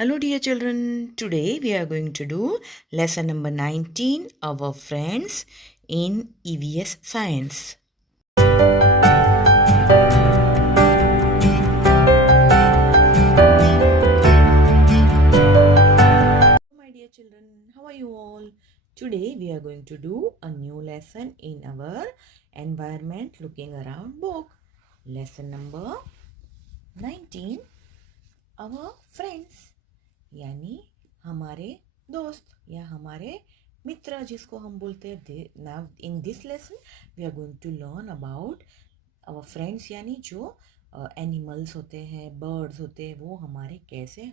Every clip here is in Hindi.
Hello, dear children. Today we are going to do lesson number 19, Our Friends in EVS Science. My dear children, how are you all? Today we are going to do a new lesson in our environment looking around book. Lesson number 19, Our Friends. यानी हमारे दोस्त या हमारे मित्र जिसको हम बोलते हैं. Now in this lesson we are going to learn about our friends, यानी जो एनिमल्स होते हैं, बर्ड्स होते हैं, वो हमारे कैसे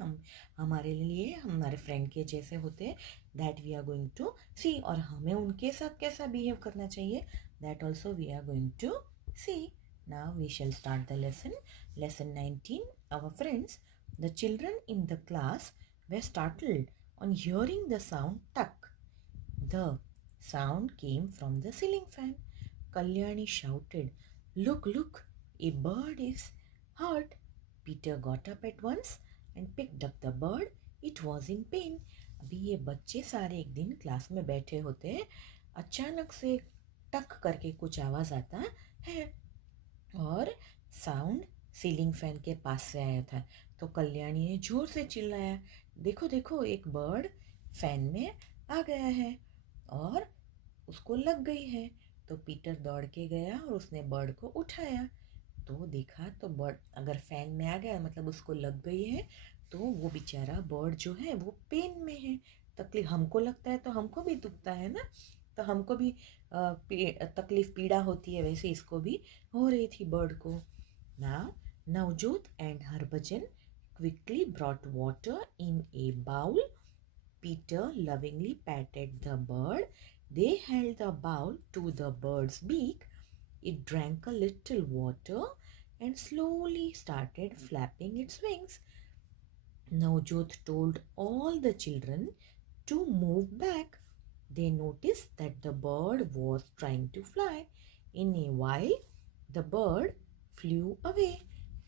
हमारे लिए हमारे फ्रेंड के जैसे होते हैं, that we are going to see. और हमें उनके साथ कैसा बिहेव करना चाहिए, that also we are going to see. Now we shall start the lesson 19, our friends. The children in the class were startled on hearing the sound tuck. The sound came from the ceiling fan. Kalyani shouted, "Look, look, a bird is hurt." Peter got up at once and picked up the bird. It was in pain. अभी ये बच्चे सारे एक दिन क्लास में बैठे होते हैं, अचानक से टक करके कुछ आवाज़ आता है और साउंड सीलिंग फैन के पास से आया था. तो कल्याणी ने जोर से चिल्लाया, देखो देखो, एक बर्ड फैन में आ गया है और उसको लग गई है. तो पीटर दौड़ के गया और उसने बर्ड को उठाया. तो देखा तो बर्ड अगर फैन में आ गया मतलब उसको लग गई है, तो वो बेचारा बर्ड जो है वो पेन में है. तकलीफ हमको लगता है तो हमको भी दुखता है ना, तो हमको भी तकलीफ पीड़ा होती है, वैसे इसको भी हो रही थी बर्ड को. Now, Navjot and Harbhajan quickly brought water in a bowl. Peter lovingly patted the bird. They held the bowl to the bird's beak. It drank a little water and slowly started flapping its wings. Navjot told all the children to move back. They noticed that the bird was trying to fly. In a while, the bird flew away.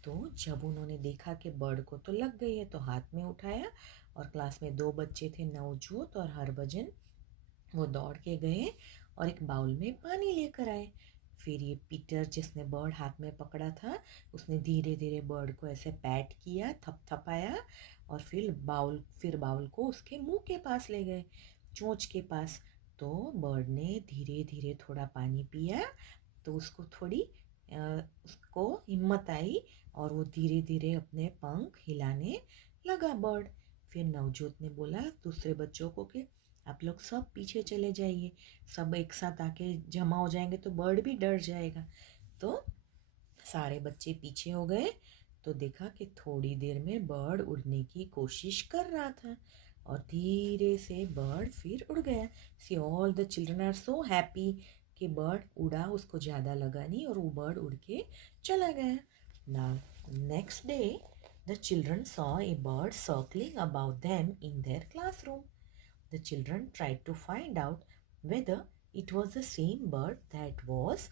तो जब उन्होंने देखा कि बर्ड को तो लग गई है तो हाथ में उठाया और क्लास में दो बच्चे थे, नवजोत और हरभजन, वो दौड़ के गए और एक बाउल में पानी लेकर आए. फिर ये पीटर जिसने बर्ड हाथ में पकड़ा था, उसने धीरे धीरे बर्ड को ऐसे पैट किया, थपथपाया और फिर बाउल को उसके मुंह के पास ले गए, चोंच के पास. तो बर्ड ने धीरे धीरे थोड़ा पानी पिया तो उसको हिम्मत आई और वो धीरे धीरे अपने पंख हिलाने लगा बर्ड. फिर नवजोत ने बोला दूसरे बच्चों को कि आप लोग सब पीछे चले जाइए, सब एक साथ आके जमा हो जाएंगे तो बर्ड भी डर जाएगा. तो सारे बच्चे पीछे हो गए तो देखा कि थोड़ी देर में बर्ड उड़ने की कोशिश कर रहा था और धीरे से बर्ड फिर उड़ गया. See all the children are so happy कि बर्ड उड़ा, उसको ज़्यादा लगा नहीं और वो बर्ड उड़ के चला गया. Now next day the children saw a bird circling about them in their classroom. The children tried to find out whether it was the same bird that was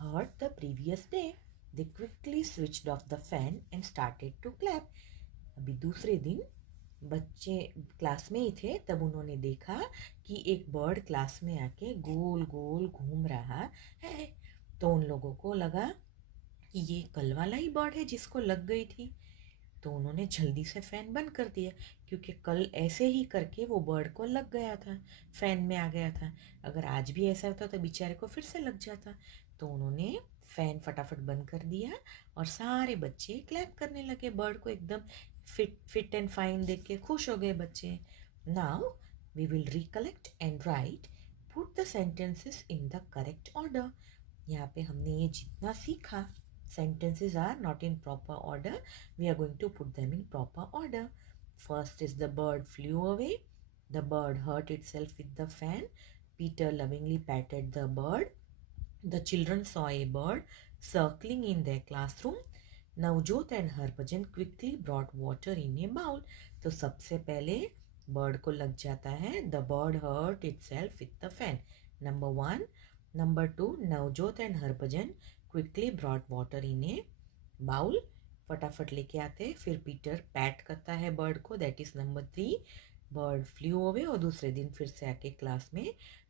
hurt the previous day. They quickly switched off the fan and started to clap. अभी दूसरे दिन बच्चे क्लास में ही थे तब उन्होंने देखा कि एक बर्ड क्लास में आके गोल गोल घूम रहा है. तो उन लोगों को लगा कि ये कल वाला ही बर्ड है जिसको लग गई थी. तो उन्होंने जल्दी से फ़ैन बंद कर दिया क्योंकि कल ऐसे ही करके वो बर्ड को लग गया था, फ़ैन में आ गया था. अगर आज भी ऐसा होता तो बेचारे को फिर से लग जाता. तो उन्होंने फ़ैन फटाफट बंद कर दिया और सारे बच्चे क्लैप करने लगे. बर्ड को एकदम फिट एंड फाइन देख के खुश हो गए बच्चे. Now we will recollect and write, put the sentences in the correct order. यहाँ पे हमने ये जितना सीखा, sentences are not in proper order, we are going to put them in proper order. First is the bird flew away. The bird hurt itself with the fan. Peter lovingly patted the bird. The children saw a bird circling in their classroom. Navjot and Harbhajan quickly brought water in a bowl. तो सबसे पहले bird को लग जाता है, the bird hurt itself with the fan. Number 1. Number 2, Navjot and Harbhajan quickly brought water in a bowl. फटाफट लेके आते। फिर पीटर पैट करता है बर्ड को, that is number 3। Bird flew away और दूसरे दिन फिर से आके क्लास में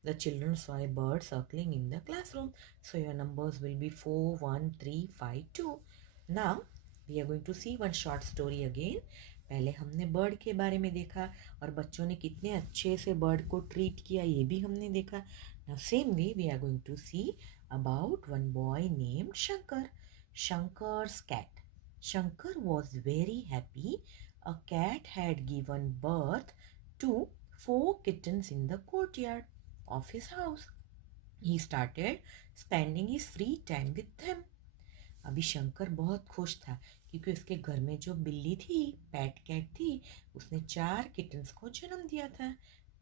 the children saw a bird circling in the classroom. So your numbers will be 4, 1, 3, 5, 2। Now we are going to see one short story again. पहले हमने बर्ड के बारे में देखा और बच्चों ने कितने अच्छे से बर्ड को ट्रीट किया ये भी हमने देखा। Now same way we are going to see about one boy named Shankar. Shankar's cat. Shankar was very happy. A cat had given birth to 4 kittens in the courtyard of his house. He started spending his free time with them. अभी शंकर बहुत खुश था क्योंकि उसके घर में जो बिल्ली थी, पैट कैट थी, उसने 4 किटन्स को जन्म दिया था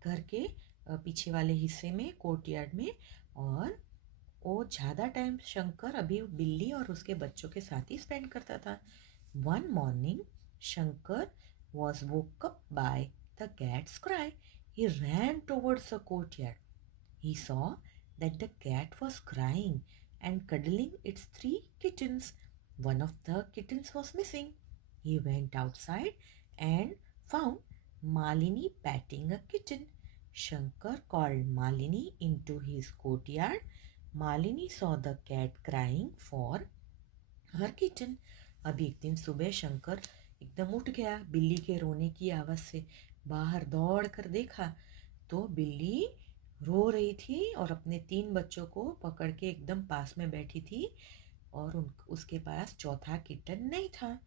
घर के पीछे वाले हिस्से में, कोर्टयार्ड में। और वो ज़्यादा टाइम शंकर अभी बिल्ली और उसके बच्चों के साथ ही स्पेंड करता था। One morning Shankar was woke up by the cat's cry. He ran towards the courtyard. He saw that the cat was crying and cuddling its 3 kittens. One of the kittens was missing. He went outside and found Malini patting a kitten. Shankar called Malini into his courtyard. Malini saw the cat crying for her kitten. अभी एक दिन सुबह शंकर एकदम उठ गया बिल्ली के रोने की आवाज़ से। बाहर दौड़ कर देखा तो बिल्ली रो रही थी और अपने 3 बच्चों को पकड़ के एकदम पास में बैठी थी और उसके पास चौथा किटन नहीं था,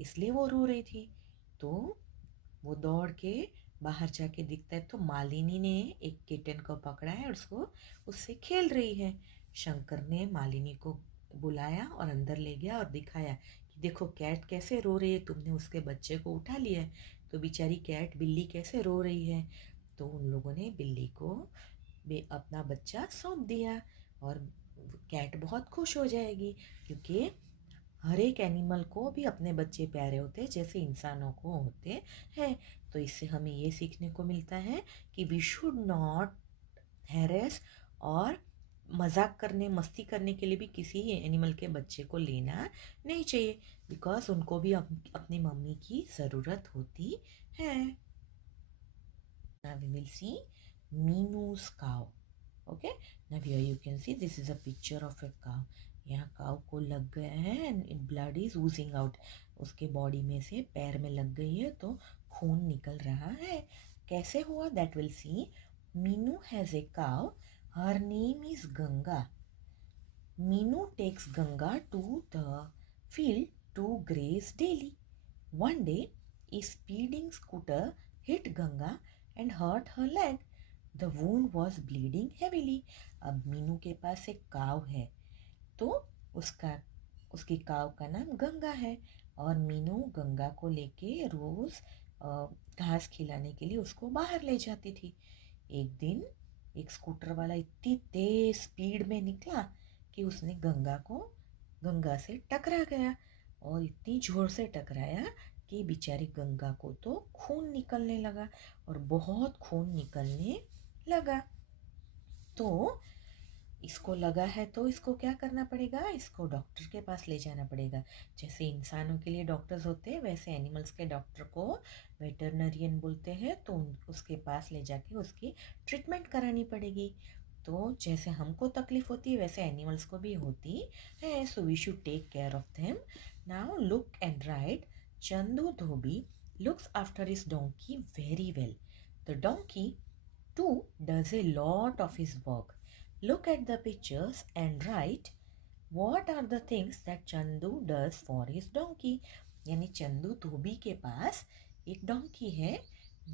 इसलिए वो रो रही थी। तो वो दौड़ के बाहर जाके दिखता है तो मालिनी ने एक किटन को पकड़ा है और उससे खेल रही है। शंकर ने मालिनी को बुलाया और अंदर ले गया और दिखाया कि देखो कैट कैसे रो रही है, तुमने उसके बच्चे को उठा लिया है, तो बेचारी कैट बिल्ली कैसे रो रही है। तो उन लोगों ने बिल्ली को अपना बच्चा सौंप दिया और कैट बहुत खुश हो जाएगी क्योंकि हर एक एनिमल को भी अपने बच्चे प्यारे होते हैं जैसे इंसानों को होते हैं। तो इससे हमें ये सीखने को मिलता है कि वी शुड नॉट हैरेस और मजाक करने मस्ती करने के लिए भी किसी एनिमल के बच्चे को लेना नहीं चाहिए, बिकॉज उनको भी अपनी मम्मी की ज़रूरत होती है। Now we will see Minu's cow. Okay, now here you can see this is a picture of a cow. यहाँ काउ को लग गया है and blood is Ojing out. उसके बॉडी में से पैर में लग गई है तो खून निकल रहा है। कैसे हुआ that will see. Meenu has a cow, her name is Ganga. Meenu takes Ganga to the field to graze daily. One day a speeding scooter hit Ganga and hurt her leg. The wound was bleeding heavily. अब मीनू के पास एक काव है तो उसकी काव का नाम गंगा है और मीनू गंगा को लेके रोज़ घास खिलाने के लिए उसको बाहर ले जाती थी। एक दिन एक स्कूटर वाला इतनी तेज स्पीड में निकला कि उसने गंगा से टकरा गया और इतनी ज़ोर से टकराया कि बेचारी गंगा को तो खून निकलने लगा और बहुत खून निकलने लगा। तो इसको लगा है तो इसको क्या करना पड़ेगा, इसको डॉक्टर के पास ले जाना पड़ेगा। जैसे इंसानों के लिए डॉक्टर्स होते हैं वैसे एनिमल्स के डॉक्टर को वेटरनरियन बोलते हैं। तो उसके पास ले जाके उसकी ट्रीटमेंट करानी पड़ेगी। तो जैसे हमको तकलीफ़ होती है वैसे एनिमल्स को भी होती है। So we should take care of them. Now look and write. Chandu Dhobi looks after his donkey very well. The donkey too does a lot of his work. Look at the pictures and write what are the things that Chandu does for his donkey. यानी चंदू धोबी के पास एक डोंकी है,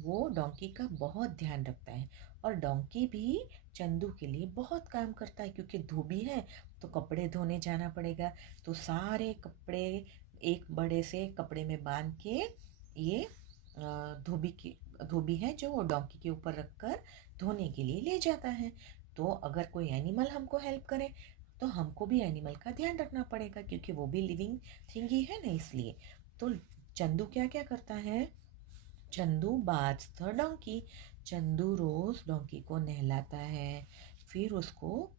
वो डोंकी का बहुत ध्यान रखता है और डोंकी भी चंदू के लिए बहुत काम करता है क्योंकि धोबी है तो कपड़े धोने जाना पड़ेगा। तो सारे कपड़े एक बड़े से कपड़े में बांध के ये धोबी है जो वो डोंकी के ऊपर रखकर धोने के लिए ले जाता है। तो अगर कोई एनिमल हमको हेल्प करे तो हमको भी एनिमल का ध्यान रखना पड़ेगा क्योंकि वो भी लिविंग थिंग ही है ना, इसलिए। तो चंदू क्या क्या करता है, Chandu baths the donkey. Chandu रोज़ डोंकी को नहलाता है, फिर उसको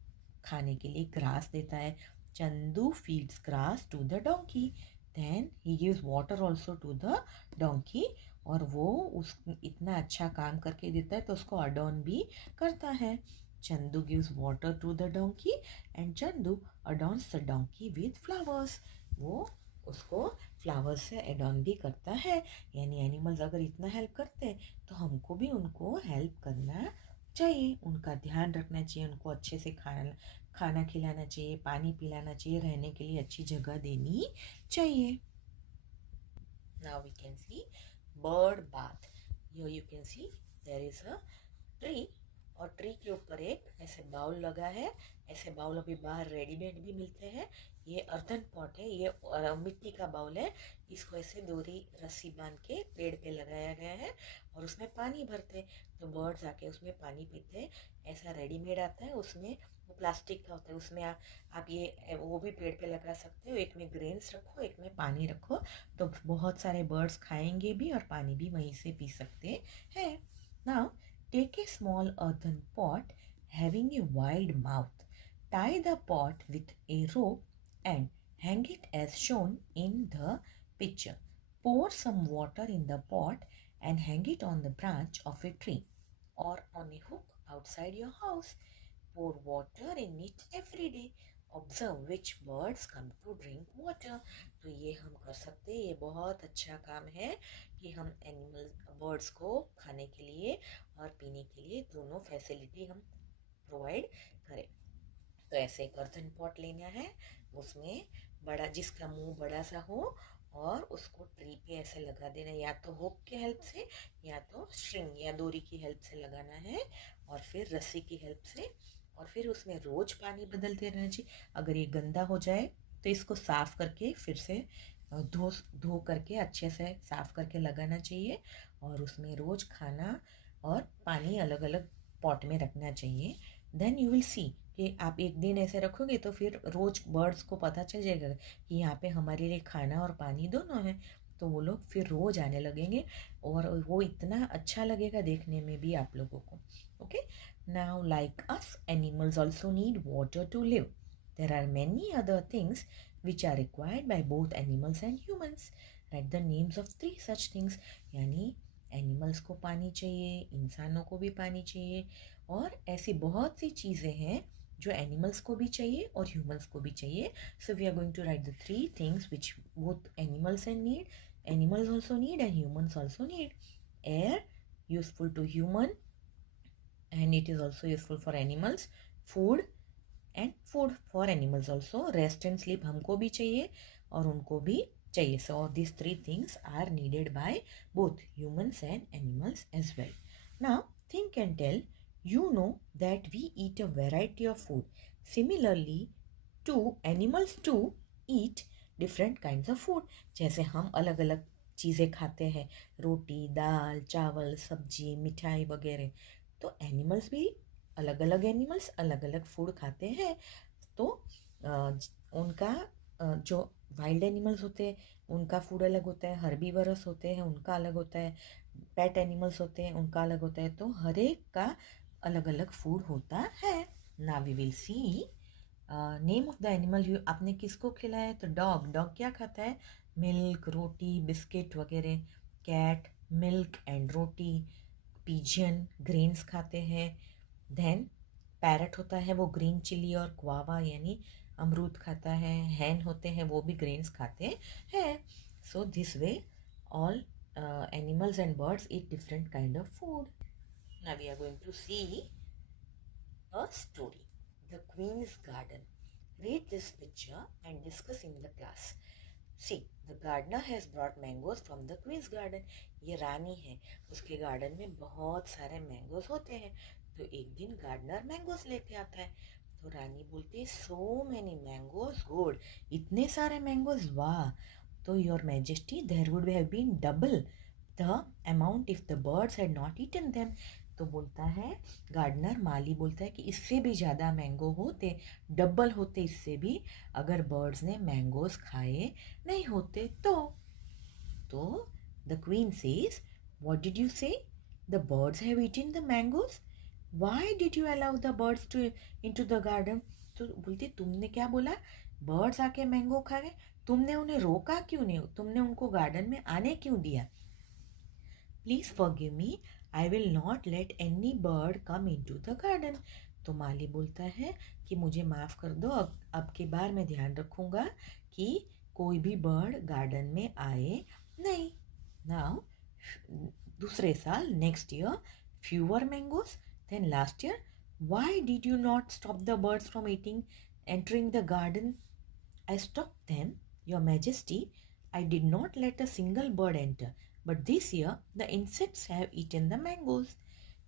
खाने के लिए ग्रास देता है। Chandu feeds grass to the donkey. Then he gives water also to the donkey, और वो उस इतना अच्छा काम करके देता है तो उसको अडॉर्न भी करता है. Chandu gives water to the donkey and Chandu adorns the donkey with flowers. वो उसको फ्लावर्स से एडॉर्न भी करता है. यानी एनिमल्स अगर इतना हेल्प करते हैं तो हमको भी उनको हेल्प करना चाहिए, उनका ध्यान रखना चाहिए, उनको अच्छे से खाना खिलाना चाहिए, पानी पिलाना चाहिए, रहने के लिए अच्छी जगह देनी चाहिए. Now we can see bird bath. Here you can see there is a tree, और ट्री के ऊपर एक ऐसे बाउल लगा है. ऐसे बाउल अभी बाहर रेडीमेड भी मिलते हैं. ये अर्थन पॉट है, ये मिट्टी का बाउल है. इसको ऐसे डोरी रस्सी बांध के पेड़ पे लगाया गया है और उसमें पानी भरते तो बर्ड्स आके उसमें पानी पीते. ऐसा रेडीमेड आता है, उसमें वो प्लास्टिक का होता है. उसमें आप ये वो भी पेड़ पे लगा सकते हो. एक में ग्रेन्स रखो, एक में पानी रखो, तो बहुत सारे बर्ड्स खाएंगे भी और पानी भी वहीं से पी सकते हैं. Now take a small earthen pot having a wide mouth. Tie the pot with a rope and hang it as shown in the picture. Pour some water in the pot and hang it on the branch of a tree or on a hook outside your house. Pour water in it every day. Observe which birds come to drink water. तो ये हम कर सकते हैं. ये बहुत अच्छा काम है कि हम एनिमल बर्ड्स को खाने के लिए और पीने के लिए दोनों फैसिलिटी हम प्रोवाइड करें. तो ऐसे एक अर्थन पॉट लेना है, उसमें बड़ा, जिसका मुंह बड़ा सा हो, और उसको ट्री पे ऐसे लगा देना, या तो हुक के हेल्प से या तो स्ट्रिंग या डोरी की हेल्प से लगाना है, और फिर रस्सी की हेल्प से, और फिर उसमें रोज पानी बदलते रहना चाहिए. अगर ये गंदा हो जाए तो इसको साफ करके फिर से धो करके अच्छे से साफ करके लगाना चाहिए, और उसमें रोज खाना और पानी अलग अलग पॉट में रखना चाहिए. देन यू विल सी कि आप एक दिन ऐसे रखोगे तो फिर रोज बर्ड्स को पता चल जाएगा कि यहाँ पे हमारे लिए खाना और पानी दोनों है, तो वो लोग फिर रोज आने लगेंगे और वो इतना अच्छा लगेगा देखने में भी आप लोगों को. Okay, now like us animals also need water to live. There are many other things which are required by both animals and humans. Write the names of 3 such things. यानी एनिमल्स को पानी चाहिए, इंसानों को भी पानी चाहिए, और ऐसी बहुत सी चीज़ें हैं जो एनिमल्स को भी चाहिए और ह्यूमंस को भी चाहिए. So we are going to write the 3 things which both animals also need and humans also need. Air, useful to human and it is also useful for animals. Food and food for animals also. Rest and sleep हमको भी चाहिए और उनको भी चाहिए. So these 3 things are needed by both humans and animals as well. Now think and tell. You know that we eat a variety of food. Similarly to animals too eat different kinds of food. जैसे हम अलग अलग चीज़ें खाते हैं, रोटी, दाल, चावल, सब्जी, मिठाई वगैरह, तो एनिमल्स भी अलग अलग फूड खाते हैं. तो उनका जो वाइल्ड एनिमल्स होते हैं उनका फूड अलग होता है, हर्बीवरस होते हैं उनका अलग होता है, पेट एनिमल्स होते हैं उनका अलग होता है. तो हर एक का अलग अलग फूड होता है. Now we will see name of the animal. आपने किसको खिलाया? तो डॉग क्या खाता है? मिल्क, रोटी, बिस्किट वगैरह. कैट मिल्क एंड रोटी. पिजन ग्रेन्स खाते हैं. देन पैरट होता है, वो ग्रीन चिली और ग्वावा यानी अमरूद खाता है. हैन होते हैं, वो भी ग्रेन्स खाते हैं. So this way all animals and birds eat different kind of food. Now we are going to see a story, the queen's garden. Read this picture and discuss in the class. See, the gardener has brought mangoes from the queen's garden. ये रानी है, उसके गार्डन में बहुत सारे मैंगोज होते हैं. तो एक दिन गार्डनर मैंगोज लेके आता है. तो रानी बोलती है, सो मैनी मैंगोज, गुड, इतने सारे मैंगोज, वाह. तो your majesty, there would have been double the amount if the birds had not eaten them. तो बोलता है गार्डनर, माली बोलता है कि इससे भी ज़्यादा मैंगो होते, डबल होते इससे भी, अगर बर्ड्स ने मैंगोज खाए नहीं होते तो the queen says, what did you say? The birds have eaten the mangoes, why did you allow the birds to into the garden? तो बोलती, तुमने क्या बोला? बर्ड्स आके मैंगो खा गए? तुमने उन्हें रोका क्यों नहीं, तुमने उनको गार्डन में आने क्यों दिया? Please forgive me, I will not let any bird come in to the garden. तो माली बोलता है कि मुझे माफ़ कर दो, अब की बार मैं ध्यान रखूँगा कि कोई भी बर्ड गार्डन में आए नहीं। नाउ दूसरे साल, next year, fewer mangoes then last year. Why did you not stop the birds from eating entering the garden? I stopped them, Your Majesty. I did not let a single bird enter, but this year the insects have eaten the mangoes.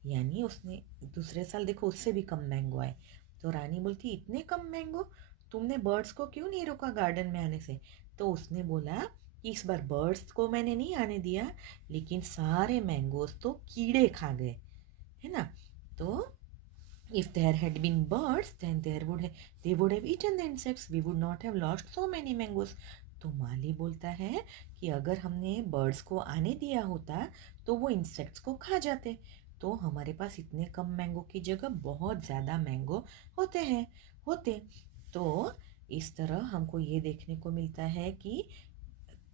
यानी उसने दूसरे साल देखो उससे भी कम मैंगो आए। तो रानी बोलती इतने कम मैंगो, तुमने बर्ड्स को क्यों नहीं रोका गार्डन में आने से? तो उसने बोला कि इस बार बर्ड्स को मैंने नहीं आने दिया, लेकिन सारे मैंगोज तो कीड़े खा गए, है ना। तो if there had been birds, then they would have eaten the insects. We would not have lost so many mangoes. तो माली बोलता है कि अगर हमने बर्ड्स को आने दिया होता तो वो इंसेक्ट्स को खा जाते, तो हमारे पास इतने कम मैंगो की जगह बहुत ज़्यादा मैंगो होते। तो इस तरह हमको ये देखने को मिलता है कि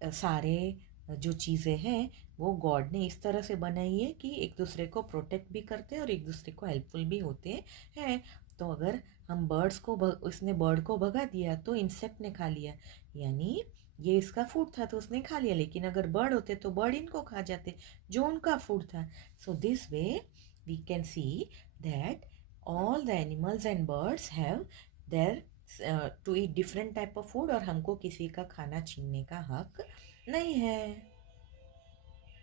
सारे जो चीज़ें हैं वो गॉड ने इस तरह से बनाई है कि एक दूसरे को प्रोटेक्ट भी करते हैं और एक दूसरे को हेल्पफुल भी होते हैं। तो अगर हम उसने बर्ड को भगा दिया तो इंसेक्ट ने खा लिया, यानी ये इसका फूड था तो उसने खा लिया, लेकिन अगर बर्ड होते तो बर्ड इनको खा जाते जो उनका फूड था। So this way we can see that all the animals and birds have their to eat different type of food, और हमको किसी का खाना छीनने का हक नहीं है।